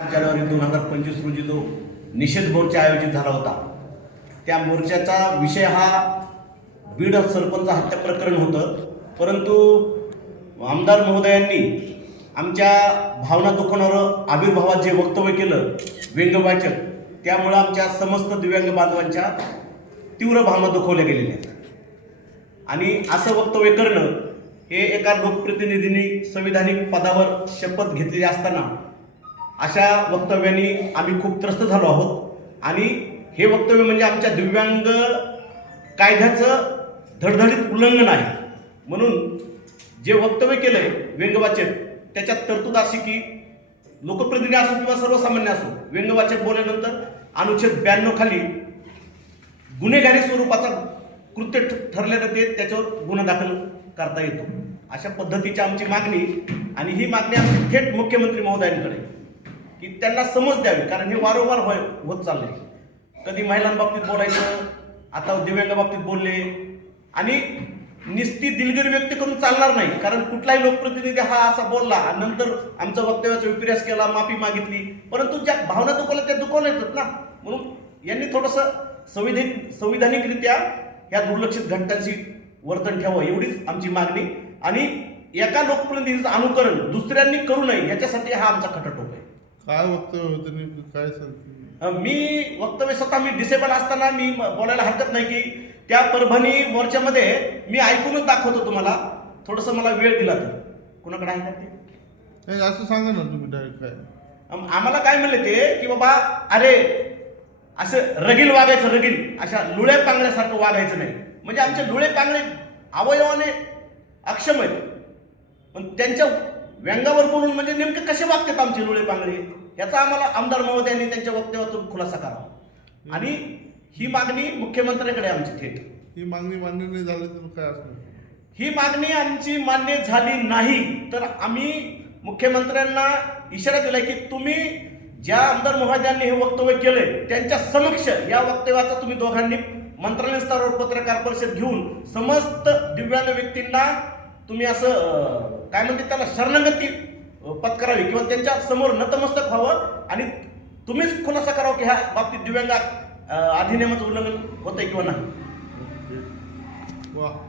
जानेवारी दोन हजार पंचवीस रोजी जो निषेध मोर्चा आयोजित झाला होता त्या मोर्चाचा विषय हा बीड सरपंच हत्या प्रकरण होतं. परंतु आमदार महोदयांनी आमच्या भावना दुखवणारं आविर्भावात जे वक्तव्य केलं व्यंगवाचक त्यामुळं आमच्या समस्त दिव्यांग बांधवांच्या तीव्र भावना दुखवल्या गेलेल्या आहेत. आणि असं वक्तव्य करणं हे एका लोकप्रतिनिधींनी संविधानिक पदावर शपथ घेतलेली असताना अशा वक्तव्याने आम्ही खूप त्रस्त झालो आहोत. आणि हे वक्तव्य म्हणजे आमच्या दिव्यांग कायद्याचं धडधडीत उल्लंघन आहे. म्हणून जे वक्तव्य केलंय व्यंगवाचक त्याच्यात तरतूद अशी की लोकप्रतिनिधी असो किंवा सर्वसामान्य असो व्यंगवाचक बोलल्यानंतर अनुच्छेद ब्याण्णव खाली गुन्हेगारी स्वरूपाचा कृत्य ठरल्यानं ते त्याच्यावर गुन्हा दाखल करता येतो. अशा पद्धतीची आमची मागणी आणि ही मागणी आमची थेट मुख्यमंत्री महोदयांकडे की त्यांना समज द्यावी कारण हे वारंवार होय होत चालले कधी महिलांबाबतीत बोलायचं आता दिव्यांगाबाबतीत बोलले. आणि निस्ती दिलगिरी व्यक्त करून चालणार नाही कारण कुठलाही लोकप्रतिनिधी हा असा बोलला आणि नंतर आमचा वक्तव्याचा विपर्यास केला माफी मागितली. परंतु ज्या भावना दुखवल्या त्या दुखवल्या येतात ना. म्हणून यांनी थोडंसं संविधानिक संविधानिकरित्या ह्या दुर्लक्षित घटनांशी वर्तन ठेवावं एवढीच आमची मागणी. आणि एका लोकप्रतिनिधीचं अनुकरण दुसऱ्यांनी करू नये याच्यासाठी हा आमचा खटाटोप काय वक्तव्य होतं नेमकं? काय सांगते मी वक्तव्य स्वतः मी डिसेबल असताना मी बोलायला हरकत नाही की त्या परभणी मोर्चामध्ये मी ऐकूनच दाखवतो तुम्हाला. थोडंसं मला वेळ दिला तर. कुणाकडे आहे का ते? नाही असं सांगा ना तुम्ही डायरेक्ट काय. आम- आम्हाला काय म्हणले ते की बाबा अरे असं रगील वागायचं रगील. अशा लुळ्या पांगण्यासारखं वागायचं नाही. म्हणजे आमचे लुळे पांगणे अवयवाने अक्षम आहेत. पण त्यांच्या व्यंगावर बोलून म्हणजे नेमके कसे वागतात आमचे लुळे पांगळे याचा आम्हाला आमदार महोदयांनी त्यांच्या वक्तव्यातून खुलासा करावा. आणि ही मागणी मुख्यमंत्र्यांकडे आमची थेट. ही मागणी मान्य नाही झाली तर काय ही मागणी आमची मान्य झाली नाही तर आम्ही मुख्यमंत्र्यांना इशारा दिलाय की तुम्ही ज्या आमदार महोदयांनी हे वक्तव्य केलंय त्यांच्या समक्ष या वक्तव्याचा तुम्ही दोघांनी मंत्रालय स्तरावर पत्रकार परिषद घेऊन समस्त दिव्यांग व्यक्तींना तुम्ही असं काय म्हणते त्याला शरणागती पत्करावी किंवा त्यांच्यासमोर नतमस्तक व्हावं आणि तुम्हीच खुलासा करावं की ह्या बाबतीत दिव्यांग अधिनियमाचं उल्लंघन होतंय किंवा नाही. वा.